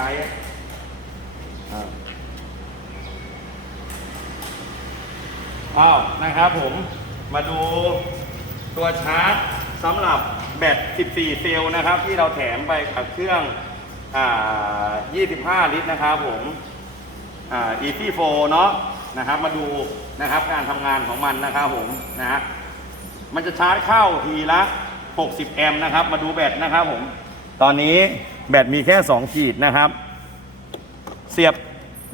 ไกด์อ่าอ้าวนะครับผมมาดูตัวชาร์จสำหรับแบต 14 เซลล์นะครับ ที่เราแถมไปกับเครื่องอ่า25 ลิตรนะครับผมอ่า e t 4เนาะนะครับ มาดูนะครับการทำงานของมันนะครับผมนะฮะมันจะชาร์จเข้าทีละ 60 แอมป์นะครับ มาดูแบตนะครับผม ตอนนี้ แบตมีแค่ 2 ขีดนะครับ เสียบ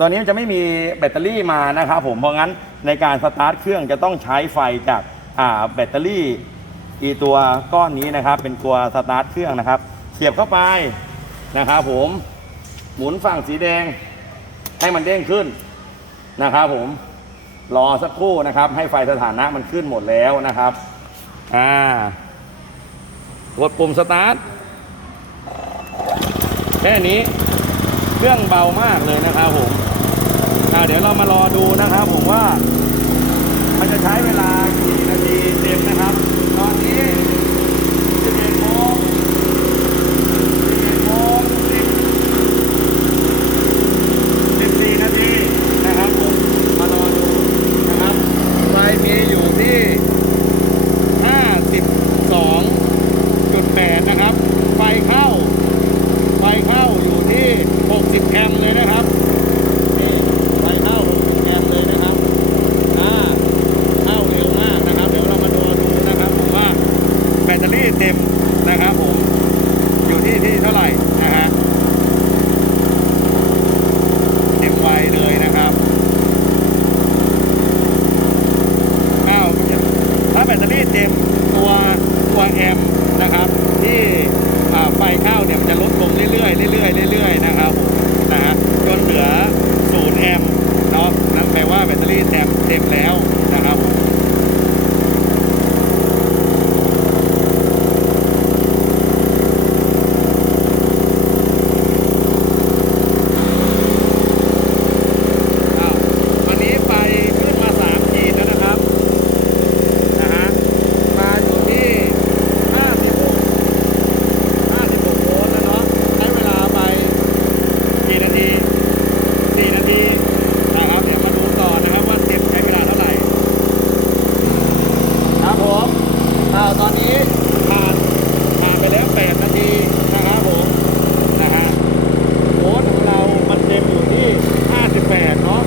ตอนนี้จะไม่มีแบตเตอรี่มานะครับผมเพราะงั้นในการสตาร์ทเครื่องจะต้องใช้ไฟจากแบตเตอรี่อีตัวก้อนนี้นะครับ เป็นตัวสตาร์ทเครื่องนะครับ เสียบเข้าไปนะครับผมหมุนฝั่งสีแดงให้มันเด้งขึ้นนะครับผมรอสักครู่นะครับ ให้ไฟสถานะมันขึ้นหมดแล้วนะครับ อ่ากดปุ่มสตาร์ท แค่นี้เครื่องเบามากเลยนะครับผมเดี๋ยวเรามารอดูนะครับผมว่า มันจะใช้เวลากี่นาทีเต็มนะครับ ตอนนี้11โมง11โมง10 14นาทีนะครับผมมารอดูนะครับไฟมีอยู่ที่ 52.8 นะครับ ไฟเข้า ไฟเข้าอยู่ที่ 60 แอมป์เลยนะครับ นี่ไฟเข้า 60 แอมป์เลยนะครับอ่าเข้าเร็วมากนะครับ เดี๋ยวเรามาดูดูนะครับผมว่าแบตเตอรี่เต็มนะครับผม อยู่ ที่ที่เท่าไหร่นะฮะ เต็มไวเลยนะครับอ้าวถ้าแบตเตอรี่เต็มตัวตัวแอมป์นะครับ ที่อ่าไฟเข้าเนี่ยมันจะลดลงเรื่อยๆเรื่อยๆเรื่อยๆนะครับผมนะฮะจนเหลือ0แอมป์เนาะนั่นแปลว่าแบตเตอรี่เต็มเต็มแล้วนะครับผมอ้าววันนี้ไฟขึ้นมา3ขีดแล้วนะครับนะฮะมาอยู่ที่56 56โวลต์แล้วเนาะใช้เวลาไปกี่นาที 4 นาทีนะครับเดี๋ยวมาดูต่อนะครับว่าเต็มใช้เวลาเท่าไหร่ ครับผมอ้าวตอนนี้ผ่านผ่านไป แล้ว 8 นาทีนะครับผมนะฮะโวลต์ของเรา มันเต็มอยู่ที่ 58 เนาะ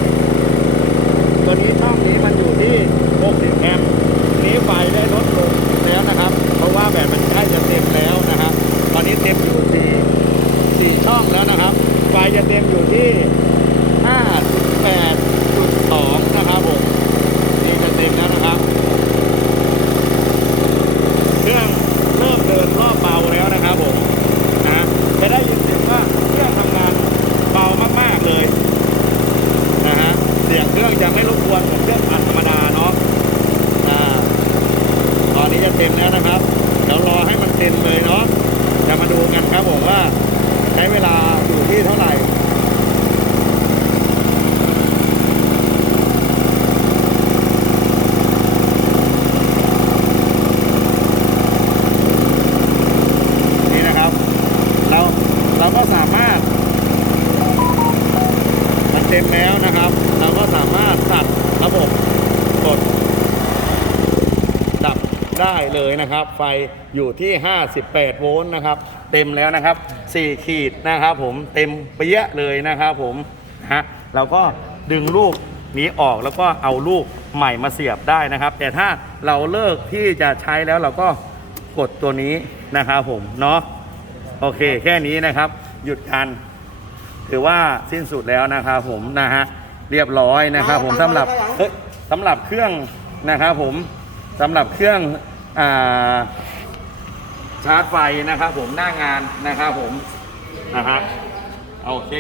ตัวนี้ช่องนี้มันอยู่ที่ 60 แอมป์นี้ไฟได้ลดลงแล้วนะครับ เพราะว่าแบตมันใกล้จะเต็มแล้วนะครับ ตอนนี้เต็มอยู่ที่สี่ช่องแล้วนะครับ ไฟจะเต็มอยู่ที่ 58.2 นะครับผม นี่จะเต็มแล้วนะครับ เครื่องเริ่มเดินรอบเบาแล้วนะครับผมนะจะได้ยินเสียงว่าเครื่องทำงานเบามากๆเลย นะฮะ เสียงเครื่องจะไม่รบกวนเหมือนเครื่องอัดธรรมดาเนาะอ่าตอนนี้จะเต็มแล้วนะครับเดี๋ยวรอให้มันเต็มเลยเนาะจะมาดูกันครับผมว่าใช้เวลาอยู่ที่เท่าไหร่นี่นะครับเราเราก็สามารถมันเต็มแล้วนะครับ เราก็สามารถตัดระบบกดดับ ได้เลยนะครับ ไฟอยู่ที่ 58 โวลต์นะครับ เต็มแล้วนะครับ 4 ขีดนะครับผมเต็มเปี้ยเลยนะครับผมฮะเราก็ดึงลูกนี้ออกแล้วก็เอาลูกใหม่มาเสียบได้นะครับ แต่ถ้าเราเลิกที่จะใช้แล้วเราก็กดตัวนี้นะครับผมเนาะโอเค แค่นี้นะครับ หยุดการถือว่าสิ้นสุดแล้วนะครับผมนะฮะเรียบร้อยนะครับ ผมสำหรับสำหรับเครื่องนะครับผมสำหรับเครื่อง ชาร์จไฟนะครับผมหน้างานนะครับผมนะฮะโอเค